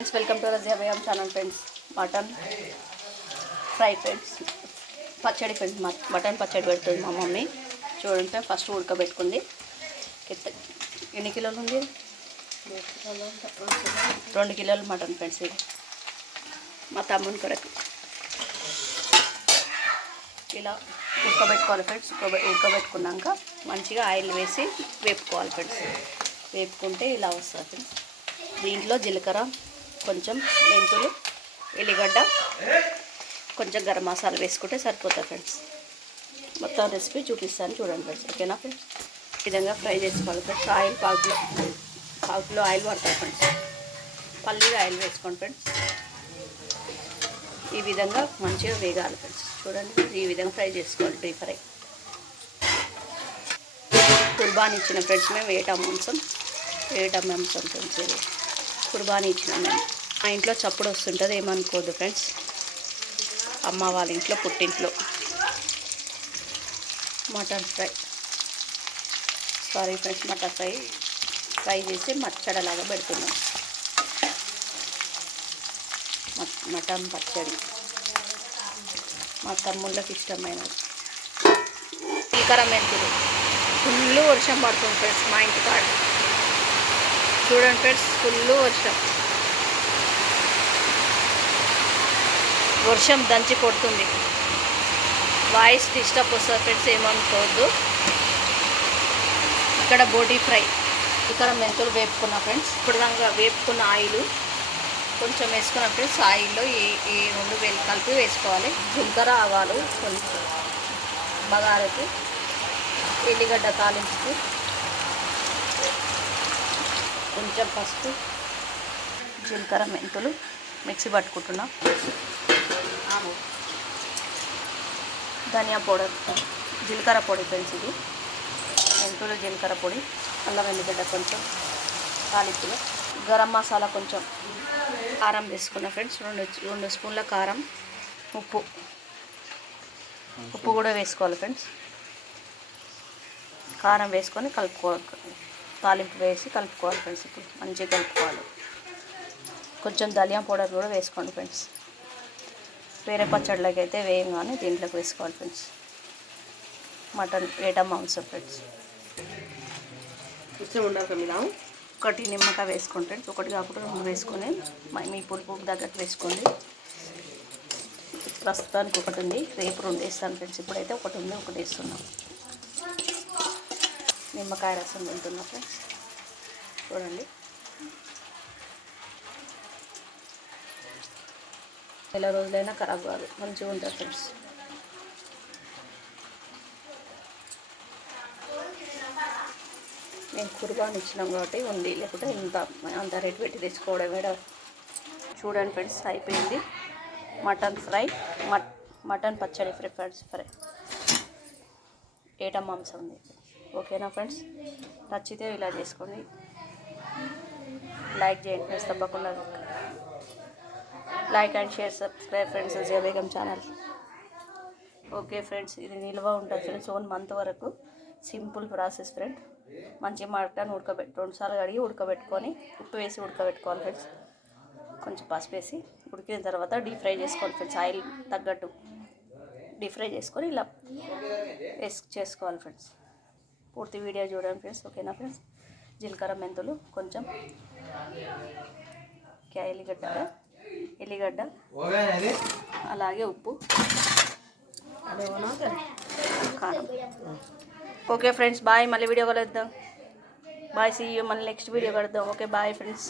Friends welcome to Razia Begum channel friends. Mutton fry friends, పచ్చడి friends. Mutton పచ్చడి పెడుతుంది మా మమ్మీ. చూడండి ఫస్ట్ ఉడకబెట్టుకుంది. ఎన్ని కిలోలు ఉంది? 2 కిలోలు మటన్ ఫ్రెండ్స్. ఇది మా తమ్ముని కొరకు ఇలా ఉడకబెట్టుకోవాలి ఫ్రెండ్స్. ఉడకబెట్టుకున్నాక మంచిగా ఆయిల్ వేసి వేపుకోవాలి ఫ్రెండ్స్. వేపుకుంటే ఇలా వస్తుంది ఫ్రెండ్స్. దీంట్లో జీలకర్ర, కొంచెం మెంతులు, ఎల్లిగడ్డ, కొంచెం గరం మసాలా వేసుకుంటే సరిపోతుంది ఫ్రెండ్స్. మొత్తం రెసిపీ చూపిస్తాను చూడండి ఫ్రెండ్స్. ఓకేనా ఫ్రెండ్స్? ఈ విధంగా ఫ్రై చేసుకోవాలి ఫ్రెండ్స్. ఆయిల్ పావుకిలో ఆయిల్ పడతాయి ఫ్రెండ్స్. పల్లీలు ఆయిల్ వేసుకోండి ఫ్రెండ్స్. ఈ విధంగా మంచిగా వేగాలి ఫ్రెండ్స్. చూడండి ఈ విధంగా ఫ్రై చేసుకోవాలి. డీప్ ఫ్రై కుర్బానీ ఇచ్చిన ఫ్రెండ్స్. మేము ఏటా మాంసం ఫ్రెండ్స్. ఇది కుర్బానీ ఇచ్చినాం మేము. మా ఇంట్లో చప్పుడు వస్తుంటుంది, ఏమనుకోదు ఫ్రెండ్స్. అమ్మ వాళ్ళ ఇంట్లో పుట్టింట్లో మటన్ ఫ్రై మటన్ ఫ్రై చేసి మచ్చడలాగా పెడుతున్నాం. మటన్ పచ్చడి మా తమ్ముళ్ళకి ఇష్టమైనది. జీలకర్ర మెంతులు. ఫుల్ వర్షం పడుతుంది ఫ్రెండ్స్ మా ఇంటి కాడ. చూడండి ఫ్రెండ్స్, ఫుల్ వర్షం దంచి కొడుతుంది. వాయిస్ డిస్టర్బ్ వస్తుంది ఫ్రెండ్స్, ఏమనుకోవద్దు. ఇక్కడ బోటీ ఫ్రై. ఇక్కడ మెంతులు వేపుకున్నా ఫ్రెండ్స్. ఇప్పుడు దాకా వేపుకున్న ఆయిల్ కొంచెం వేసుకున్న ఫ్రెండ్స్. ఆయిల్లో ఈ 2 కలిపి వేసుకోవాలి. జీలకర్ర, ఆవాలు, కొంచెం బగారకు, ఎల్లిగడ్డ తాలింపుకు, కొంచెం పసుపు, జీలకర్ర, మెంతులు మిక్సీ పట్టుకుంటున్నాం. ధనియా పౌడర్, జీలకర్ర పొడి ఫ్రెండ్స్. ఇది మెంతులు, జీలకర్ర పొడి, అల్లం వెల్లిగడ్డ కొంచెం తాలింపులు, గరం మసాలా కొంచెం, కారం వేసుకున్నా ఫ్రెండ్స్. 2 స్పూన్ల కారం, ఉప్పు కూడా వేసుకోవాలి ఫ్రెండ్స్. కారం వేసుకొని కలుపుకోవాలి. తాలింపు వేసి కలుపుకోవాలి ఫ్రెండ్స్. ఇప్పుడు మంచిగా కలుపుకోవాలి. కొంచెం ధనియా పౌడర్ కూడా వేసుకోండి ఫ్రెండ్స్. వేరే పచ్చడిలోకి అయితే వేయం, కానీ దీంట్లోకి వేసుకోవాలి ఫ్రెండ్స్. మటన్ ఏటా మాంసం ఫ్రెండ్స్. ఒకటి నిమ్మకాయ వేసుకోండి ఫ్రెండ్స్. ఒకటి కాకుండా 2 వేసుకొని మీ పులుపు తగ్గట్టు వేసుకోండి. ప్రస్తుతానికి ఒకటి ఉంది, రేపు 2 వేస్తాను ఫ్రెండ్స్. ఇప్పుడైతే ఒకటి ఉంది, ఒకటి వేస్తున్నాం. నిమ్మకాయ రసం తింటున్నా ఫ్రెండ్స్. చూడండి నెల రోజులైనా ఖరాబ్ కాదు, మంచిగా ఉంటుంది ఫ్రెండ్స్. మేము కుర్బానీ ఇచ్చినాం కాబట్టి ఉంది, లేకపోతే అంత రేటు పెట్టి తెచ్చుకోవడం వేడ. చూడండి ఫ్రెండ్స్, అయిపోయింది మటన్ ఫ్రై. మటన్ పచ్చడి ఫ్రై ఏటా మాంసం ఉంది. ఓకేనా ఫ్రెండ్స్? నచ్చితే ఇలా చేసుకోండి. లైక్ చేయండి ఫ్రెండ్స్, తప్పకుండా like and share, subscribe friends Razia Begum channel. Okay friends, ఇది నిల్వ ఉంటుంది ఫ్రెండ్స్ 1 మంత్ వరకు. Simple process friend. మంచిగా మటన్ 2 సార్లు కడిగి ఉడకబెట్టుకొని ఉప్పు వేసి ఉడకబెట్టుకోవాలి ఫ్రెండ్స్. కొంచెం పసుపు వేసి ఉడికిన తర్వాత డీప్ ఫ్రై చేసుకోవాలి ఫ్రెండ్స్. ఆయిల్ తగ్గట్టు డీప్ ఫ్రై చేసుకొని ఇలా చేసుకోవాలి ఫ్రెండ్స్. పూర్తి వీడియో చూడండి ఫ్రెండ్స్. ఓకేనా ఫ్రెండ్స్? జీలకర్ర, మెంతులు, కొంచెం ఎల్లిగడ్డ, అలాగే ఉప్పు, కారం. Okay friends, bye. మళ్ళీ వీడియో కలుద్దాం. Bye, see you. మళ్ళీ నెక్స్ట్ వీడియో కలుద్దాం. Okay bye friends.